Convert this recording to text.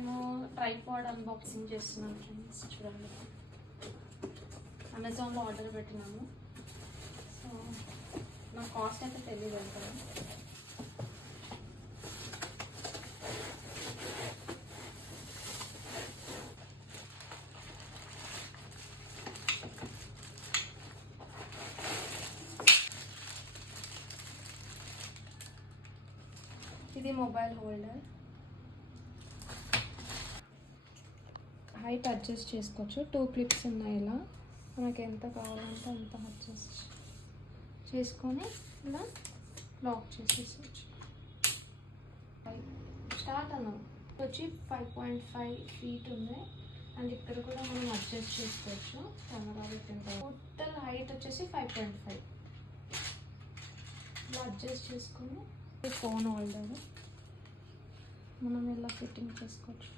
నేను tripod unboxing చేస్తున్నాను friends, చూడండి. అమెజాన్లో ఆర్డర్ పెట్టినాము. సో నా కాస్ట్ అయితే తెలియదు ఎంత. ఇది మొబైల్ హోల్డర్. హైట్ అడ్జస్ట్ చేసుకోవచ్చు. 2 క్లిప్స్ ఉన్నాయి. ఇలా మనకి ఎంత కావాలంటే అంత అడ్జస్ట్ చేసుకొని ఇలా లాక్ చేసేసుకోవచ్చు. స్టార్ట్ అన్నాం వచ్చి 5.5 feet ఉంది. అండ్ ఇక్కడ కూడా మనం అడ్జస్ట్ చేసుకోవచ్చు. కెమెరా పెట్టిన టోటల్ హైట్ వచ్చేసి 5.5. ఇలా అడ్జస్ట్ చేసుకొని ఫోన్ హోల్డర్ మనం ఇలా ఫిట్టింగ్ చేసుకోవచ్చు.